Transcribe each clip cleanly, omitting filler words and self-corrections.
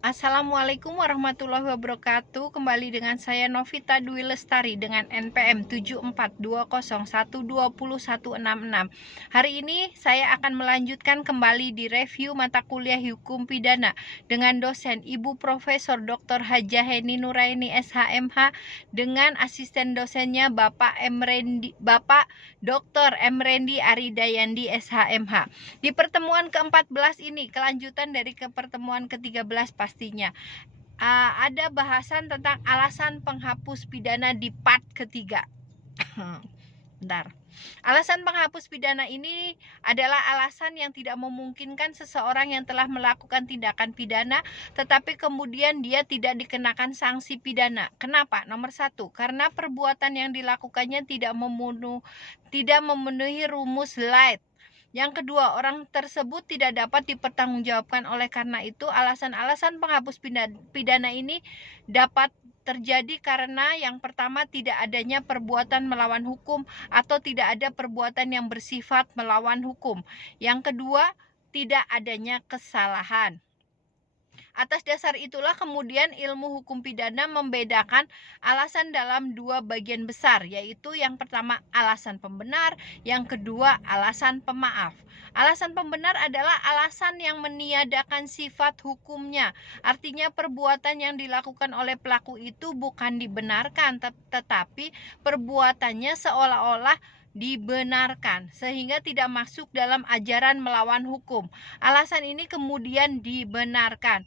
Assalamualaikum warahmatullahi wabarakatuh. Kembali dengan saya Novita Dwi Lestari dengan NPM 7420120166. Hari ini saya akan melanjutkan kembali di review mata kuliah Hukum Pidana dengan dosen Ibu Profesor Dr. Hajah Heni Nuraini SHMH dengan asisten dosennya Bapak Dr. Emrendi Aridayandi SHMH. Di pertemuan ke-14 ini kelanjutan dari pertemuan ke-13 pastinya. Ada bahasan tentang alasan penghapus pidana di part ketiga. Bentar. Alasan penghapus pidana ini adalah alasan yang tidak memungkinkan seseorang yang telah melakukan tindakan pidana tetapi kemudian dia tidak dikenakan sanksi pidana. Kenapa? Nomor 1, karena perbuatan yang dilakukannya tidak memenuhi rumus Light. Yang kedua, orang tersebut tidak dapat dipertanggungjawabkan. Oleh karena itu, alasan-alasan penghapus pidana ini dapat terjadi karena yang pertama, tidak adanya perbuatan melawan hukum atau tidak ada perbuatan yang bersifat melawan hukum. Yang kedua, tidak adanya kesalahan. Atas dasar itulah kemudian ilmu hukum pidana membedakan alasan dalam dua bagian besar, yaitu yang pertama alasan pembenar, yang kedua alasan pemaaf. Alasan pembenar adalah alasan yang meniadakan sifat hukumnya. Artinya perbuatan yang dilakukan oleh pelaku itu bukan dibenarkan, tetapi perbuatannya seolah-olah dibenarkan sehingga tidak masuk dalam ajaran melawan hukum. Alasan ini kemudian dibenarkan.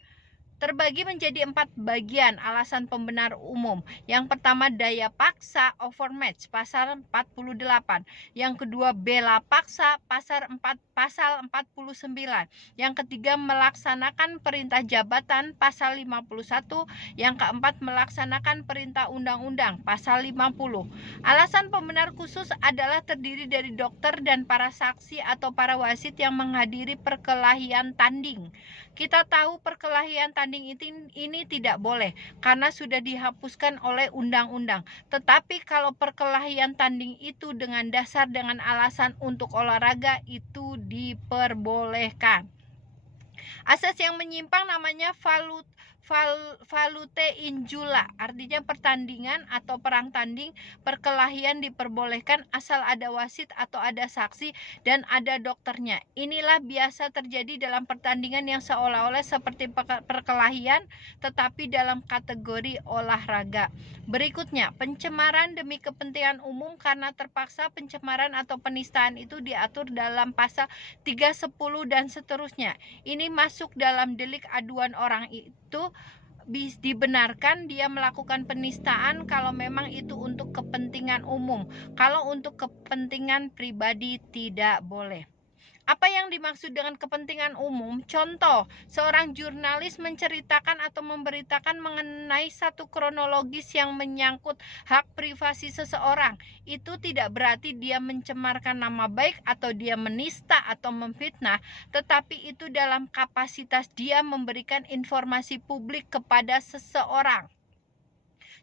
Terbagi menjadi 4 bagian alasan pembenar umum. Yang pertama, daya paksa overmatch pasal 48. Yang kedua, bela paksa pasal 49. Yang ketiga, melaksanakan perintah jabatan pasal 51. Yang keempat, melaksanakan perintah undang-undang pasal 50. Alasan pembenar khusus adalah terdiri dari dokter dan para saksi atau para wasit yang menghadiri perkelahian tanding. Kita tahu perkelahian tanding ini tidak boleh karena sudah dihapuskan oleh undang-undang. Tetapi kalau perkelahian tanding itu dengan dasar dengan alasan untuk olahraga itu diperbolehkan. Asas yang menyimpang namanya valute injula, artinya pertandingan atau perang tanding perkelahian diperbolehkan asal ada wasit atau ada saksi dan ada dokternya. Inilah biasa terjadi dalam pertandingan yang seolah-olah seperti perkelahian tetapi dalam kategori olahraga. Berikutnya, pencemaran demi kepentingan umum karena terpaksa. Pencemaran atau penistaan itu diatur dalam pasal 310 dan seterusnya. Ini masuk dalam delik aduan. Orang itu dibenarkan dia melakukan penistaan kalau memang itu untuk kepentingan umum. Kalau untuk kepentingan pribadi tidak boleh. Apa yang dimaksud dengan kepentingan umum? Contoh, seorang jurnalis menceritakan atau memberitakan mengenai satu kronologis yang menyangkut hak privasi seseorang. Itu tidak berarti dia mencemarkan nama baik atau dia menista atau memfitnah, tetapi itu dalam kapasitas dia memberikan informasi publik kepada seseorang.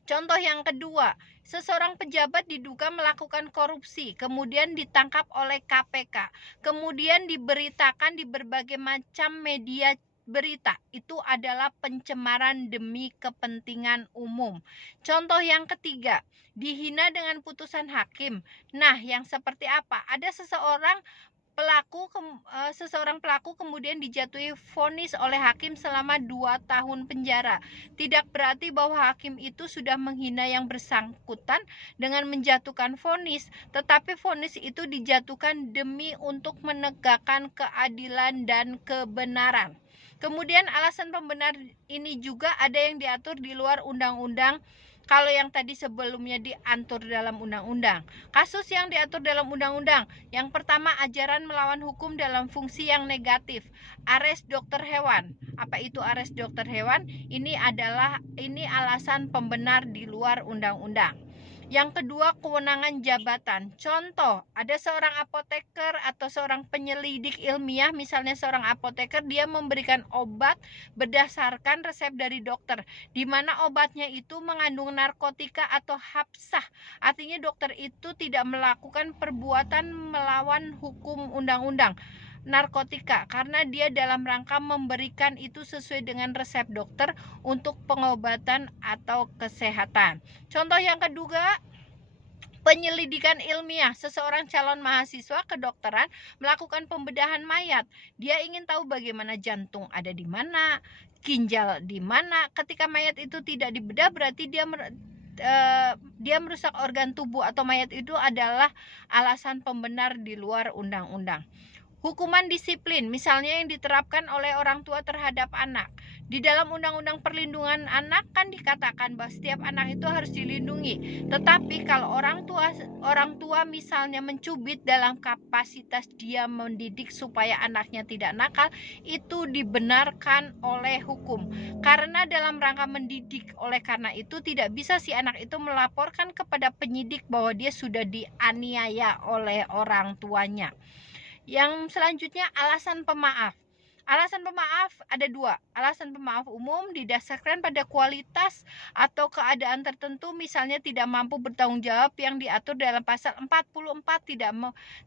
Contoh yang kedua, seseorang pejabat diduga melakukan korupsi, kemudian ditangkap oleh KPK, kemudian diberitakan di berbagai macam media berita. Itu adalah pencemaran demi kepentingan umum. Contoh yang ketiga, dihina dengan putusan hakim. Nah, yang seperti apa? Ada seseorang pelaku kemudian dijatuhi vonis oleh hakim selama 2 tahun penjara. Tidak berarti bahwa hakim itu sudah menghina yang bersangkutan dengan menjatuhkan vonis, tetapi vonis itu dijatuhkan demi untuk menegakkan keadilan dan kebenaran. Kemudian alasan pembenar ini juga ada yang diatur di luar undang-undang. Kalau yang tadi sebelumnya diatur dalam undang-undang. Kasus yang diatur dalam undang-undang. Yang pertama, ajaran melawan hukum dalam fungsi yang negatif. Ares dokter hewan. Apa itu ares dokter hewan? Ini alasan pembenar di luar undang-undang. Yang kedua, kewenangan jabatan. Contoh, ada seorang apoteker atau seorang penyelidik ilmiah, misalnya seorang apoteker, dia memberikan obat berdasarkan resep dari dokter, di mana obatnya itu mengandung narkotika atau hapsah. Artinya dokter itu tidak melakukan perbuatan melawan hukum undang-undang. narkotika karena dia dalam rangka memberikan itu sesuai dengan resep dokter untuk pengobatan atau kesehatan. Contoh yang kedua, penyelidikan ilmiah. Seseorang calon mahasiswa kedokteran melakukan pembedahan mayat. Dia ingin tahu bagaimana jantung ada di mana, ginjal di mana. Ketika mayat itu tidak dibedah, berarti dia merusak organ tubuh atau mayat itu adalah alasan pembenar di luar undang-undang. Hukuman disiplin, misalnya yang diterapkan oleh orang tua terhadap anak. Di dalam Undang-Undang Perlindungan Anak kan dikatakan bahwa setiap anak itu harus dilindungi. Tetapi kalau orang tua misalnya mencubit dalam kapasitas dia mendidik supaya anaknya tidak nakal, itu dibenarkan oleh hukum. Karena dalam rangka mendidik, oleh karena itu tidak bisa si anak itu melaporkan kepada penyidik bahwa dia sudah dianiaya oleh orang tuanya. Yang selanjutnya, alasan pemaaf. Alasan pemaaf ada dua. Alasan pemaaf umum didasarkan pada kualitas atau keadaan tertentu, misalnya tidak mampu bertanggung jawab yang diatur dalam pasal 44,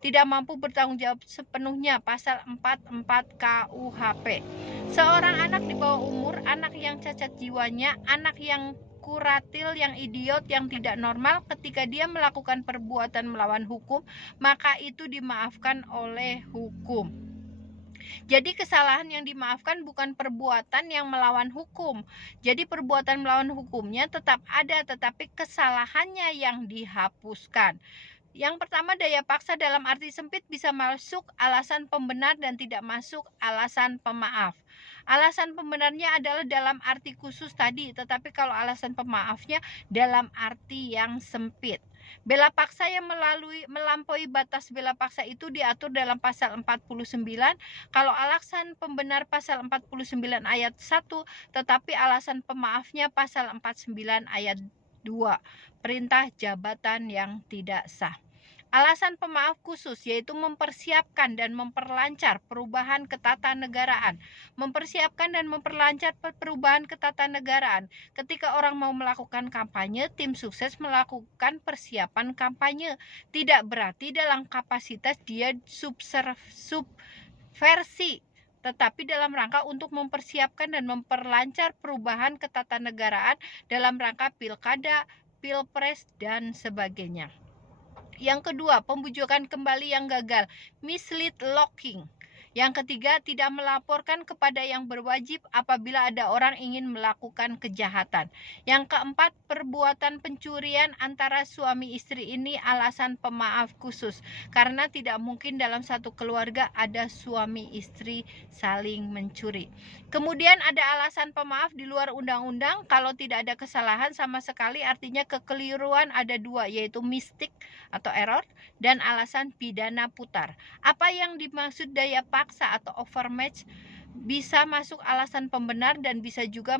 tidak mampu bertanggung jawab sepenuhnya pasal 44 KUHP. Seorang anak di bawah umur, anak yang cacat jiwanya, anak yang kuratil, yang idiot, yang tidak normal, ketika dia melakukan perbuatan melawan hukum, maka itu dimaafkan oleh hukum. Jadi kesalahan yang dimaafkan bukan perbuatan yang melawan hukum. Jadi perbuatan melawan hukumnya tetap ada, tetapi kesalahannya yang dihapuskan. Yang pertama, daya paksa dalam arti sempit bisa masuk alasan pembenar dan tidak masuk alasan pemaaf. Alasan pembenarnya adalah dalam arti khusus tadi, tetapi kalau alasan pemaafnya dalam arti yang sempit. Bela paksa yang melampaui batas bela paksa itu diatur dalam pasal 49. Kalau alasan pembenar pasal 49 ayat 1, tetapi alasan pemaafnya pasal 49 ayat 2. Perintah jabatan yang tidak sah. Alasan pemaaf khusus yaitu mempersiapkan dan memperlancar perubahan ketatanegaraan. Mempersiapkan dan memperlancar perubahan ketatanegaraan. Ketika orang mau melakukan kampanye, tim sukses melakukan persiapan kampanye. Tidak berarti dalam kapasitas dia subversi, tetapi dalam rangka untuk mempersiapkan dan memperlancar perubahan ketatanegaraan dalam rangka pilkada, pilpres, dan sebagainya. Yang kedua, pembujukan kembali yang gagal, mislead locking. Yang ketiga, tidak melaporkan kepada yang berwajib apabila ada orang ingin melakukan kejahatan. Yang keempat, perbuatan pencurian antara suami istri ini alasan pemaaf khusus, karena tidak mungkin dalam satu keluarga ada suami istri saling mencuri. Kemudian ada alasan pemaaf di luar undang-undang, kalau tidak ada kesalahan sama sekali, artinya kekeliruan ada dua, yaitu mistake atau error dan alasan pidana putar. Apa yang dimaksud daya paksa atau overmatch bisa masuk alasan pembenar dan bisa juga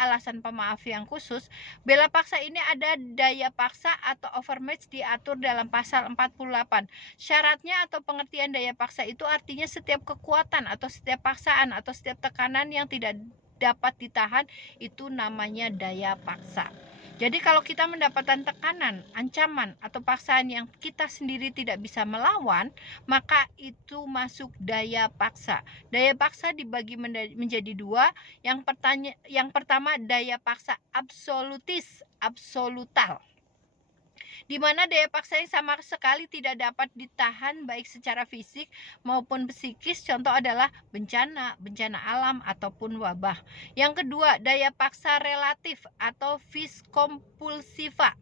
alasan pemaaf yang khusus. Bela paksa ini ada daya paksa atau overmatch diatur dalam pasal 48. Syaratnya atau pengertian daya paksa itu artinya setiap kekuatan atau setiap paksaan atau setiap tekanan yang tidak dapat ditahan, itu namanya daya paksa. Jadi kalau kita mendapatkan tekanan, ancaman, atau paksaan yang kita sendiri tidak bisa melawan, maka itu masuk daya paksa. Daya paksa dibagi menjadi dua. Yang pertama daya paksa absolutis, absolutal, di mana daya paksa yang sama sekali tidak dapat ditahan baik secara fisik maupun psikis. Contoh adalah bencana alam ataupun wabah. Yang kedua, daya paksa relatif atau vis compulsiva.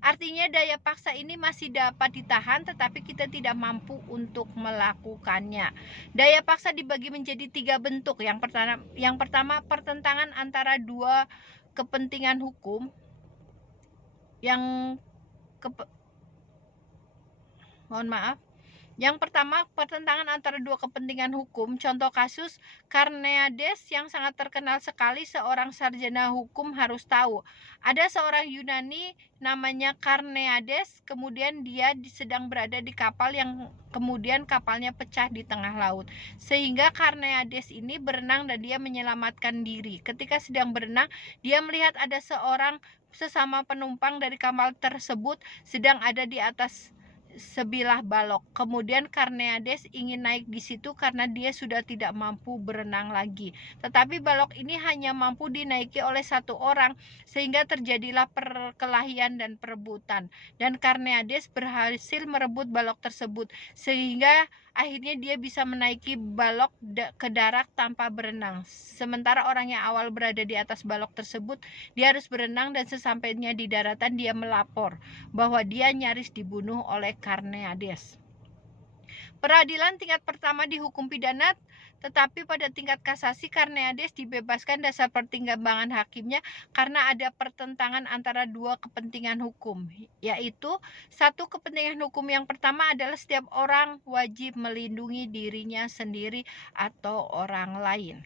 Artinya daya paksa ini masih dapat ditahan tetapi kita tidak mampu untuk melakukannya. Daya paksa dibagi menjadi 3 bentuk. Yang pertama pertentangan antara dua kepentingan hukum. Yang pertama, pertentangan antara dua kepentingan hukum. Contoh kasus Carneades yang sangat terkenal sekali, seorang sarjana hukum harus tahu. Ada seorang Yunani namanya Carneades, kemudian dia sedang berada di kapal yang kemudian kapalnya pecah di tengah laut. Sehingga Carneades ini berenang dan dia menyelamatkan diri. Ketika sedang berenang, dia melihat ada seorang sesama penumpang dari kapal tersebut sedang ada di atas sebilah balok. Kemudian Carneades ingin naik di situ karena dia sudah tidak mampu berenang lagi. Tetapi balok ini hanya mampu dinaiki oleh satu orang, sehingga terjadilah perkelahian dan perebutan. Dan Carneades berhasil merebut balok tersebut, sehingga akhirnya dia bisa menaiki balok ke darat tanpa berenang. Sementara orang yang awal berada di atas balok tersebut, dia harus berenang, dan sesampainya di daratan dia melapor bahwa dia nyaris dibunuh oleh Carneades. Peradilan tingkat pertama dihukum pidana, tetapi pada tingkat kasasi Carneades dibebaskan dasar pertimbangan hakimnya karena ada pertentangan antara dua kepentingan hukum, yaitu satu kepentingan hukum yang pertama adalah setiap orang wajib melindungi dirinya sendiri atau orang lain.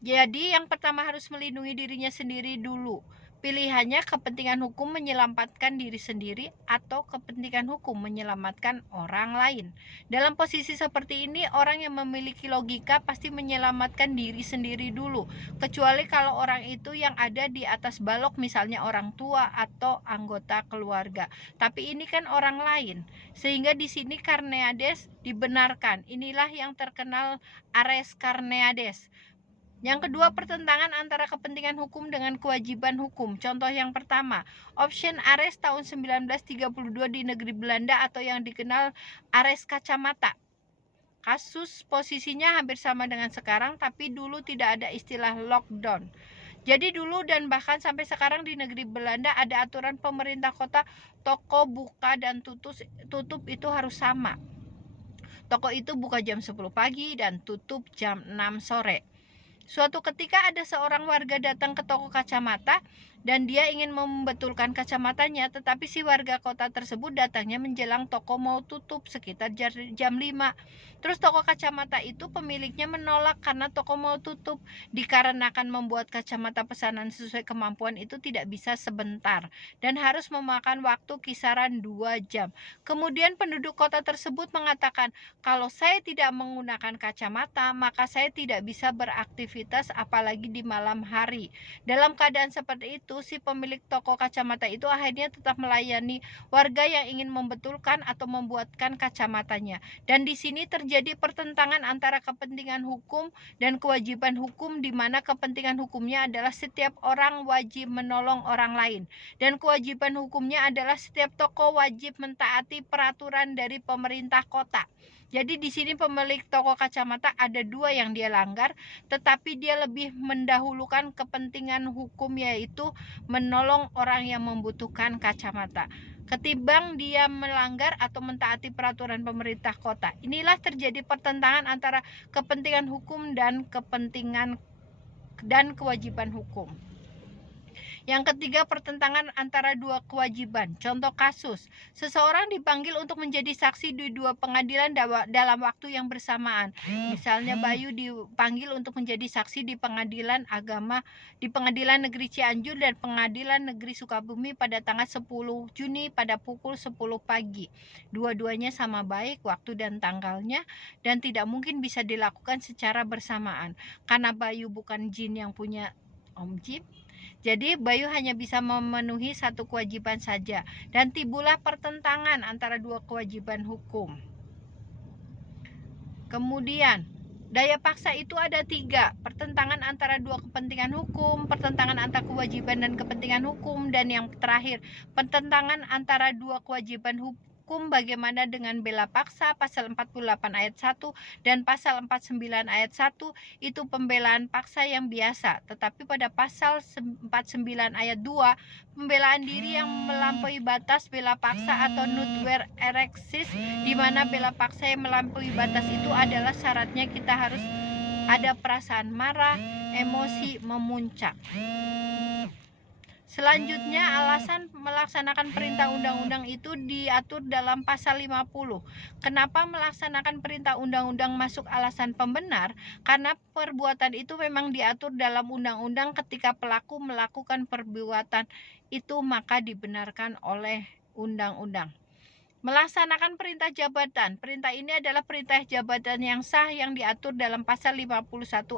Jadi yang pertama harus melindungi dirinya sendiri dulu. Pilihannya kepentingan hukum menyelamatkan diri sendiri atau kepentingan hukum menyelamatkan orang lain. Dalam posisi seperti ini, orang yang memiliki logika pasti menyelamatkan diri sendiri dulu, kecuali kalau orang itu yang ada di atas balok, misalnya orang tua atau anggota keluarga. Tapi ini kan orang lain, sehingga di sini Carneades dibenarkan. Inilah yang terkenal Ares Carneades. Yang kedua, pertentangan antara kepentingan hukum dengan kewajiban hukum. Contoh yang pertama, option Ares tahun 1932 di negeri Belanda atau yang dikenal Ares kacamata. Kasus posisinya hampir sama dengan sekarang, tapi dulu tidak ada istilah lockdown. Jadi dulu dan bahkan sampai sekarang di negeri Belanda ada aturan pemerintah kota, toko buka dan tutup itu harus sama. Toko itu buka jam 10 pagi dan tutup jam 6 sore. Suatu ketika ada seorang warga datang ke toko kacamata dan dia ingin membetulkan kacamatanya, tetapi si warga kota tersebut datangnya menjelang toko mau tutup sekitar jam 5. Terus toko kacamata itu pemiliknya menolak karena toko mau tutup, dikarenakan membuat kacamata pesanan sesuai kemampuan itu tidak bisa sebentar dan harus memakan waktu kisaran 2 jam. Kemudian penduduk kota tersebut mengatakan, kalau saya tidak menggunakan kacamata, maka saya tidak bisa beraktivitas apalagi di malam hari. Dalam keadaan seperti itu, si pemilik toko kacamata itu akhirnya tetap melayani warga yang ingin membetulkan atau membuatkan kacamatanya. Dan di sini terjadi pertentangan antara kepentingan hukum dan kewajiban hukum, di mana kepentingan hukumnya adalah setiap orang wajib menolong orang lain, dan kewajiban hukumnya adalah setiap toko wajib mentaati peraturan dari pemerintah kota. Jadi di sini pemilik toko kacamata ada dua yang dia langgar, tetapi dia lebih mendahulukan kepentingan hukum, yaitu menolong orang yang membutuhkan kacamata, ketimbang dia melanggar atau mentaati peraturan pemerintah kota. Inilah terjadi pertentangan antara kepentingan hukum dan kewajiban hukum. Yang ketiga, pertentangan antara dua kewajiban. Contoh kasus, seseorang dipanggil untuk menjadi saksi di dua pengadilan dalam waktu yang bersamaan. Misalnya Bayu dipanggil untuk menjadi saksi di pengadilan agama di Pengadilan Negeri Cianjur dan Pengadilan Negeri Sukabumi pada tanggal 10 Juni pada pukul 10 pagi. Dua-duanya sama baik waktu dan tanggalnya, dan tidak mungkin bisa dilakukan secara bersamaan. Karena Bayu bukan jin yang punya Om Jin, jadi Bayu hanya bisa memenuhi satu kewajiban saja, dan timbullah pertentangan antara dua kewajiban hukum. Kemudian daya paksa itu ada 3, pertentangan antara dua kepentingan hukum, pertentangan antara kewajiban dan kepentingan hukum, dan yang terakhir, pertentangan antara dua kewajiban hukum. Bagaimana dengan bela paksa, pasal 48 ayat 1 dan pasal 49 ayat 1 itu pembelaan paksa yang biasa, tetapi pada pasal 49 ayat 2 pembelaan diri yang melampaui batas bela paksa atau nutwer erexis, di mana bela paksa yang melampaui batas itu adalah syaratnya kita harus ada perasaan marah, emosi memuncak. Selanjutnya, alasan melaksanakan perintah undang-undang itu diatur dalam pasal 50. Kenapa melaksanakan perintah undang-undang masuk alasan pembenar? Karena perbuatan itu memang diatur dalam undang-undang. Ketika pelaku melakukan perbuatan itu, maka dibenarkan oleh undang-undang. Melaksanakan perintah jabatan. Perintah ini adalah perintah jabatan yang sah yang diatur dalam pasal 51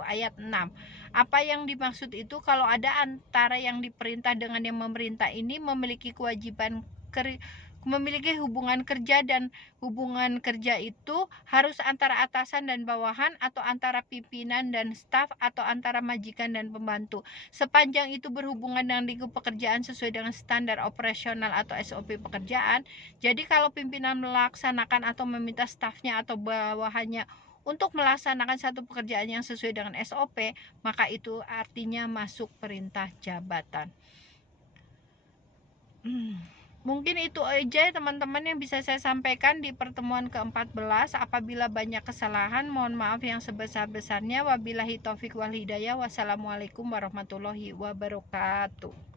ayat 6. Apa yang dimaksud itu? Kalau ada antara yang diperintah dengan yang memerintah ini memiliki kewajiban memiliki hubungan kerja, dan hubungan kerja itu harus antara atasan dan bawahan, atau antara pimpinan dan staf, atau antara majikan dan pembantu. Sepanjang itu berhubungan dengan lingkup pekerjaan sesuai dengan standar operasional atau SOP pekerjaan. Jadi kalau pimpinan melaksanakan atau meminta stafnya atau bawahannya untuk melaksanakan satu pekerjaan yang sesuai dengan SOP, maka itu artinya masuk perintah jabatan. Mungkin itu aja teman-teman yang bisa saya sampaikan di pertemuan ke-14. Apabila banyak kesalahan, mohon maaf yang sebesar-besarnya. Wabillahi taufik wal hidayah. Wassalamualaikum warahmatullahi wabarakatuh.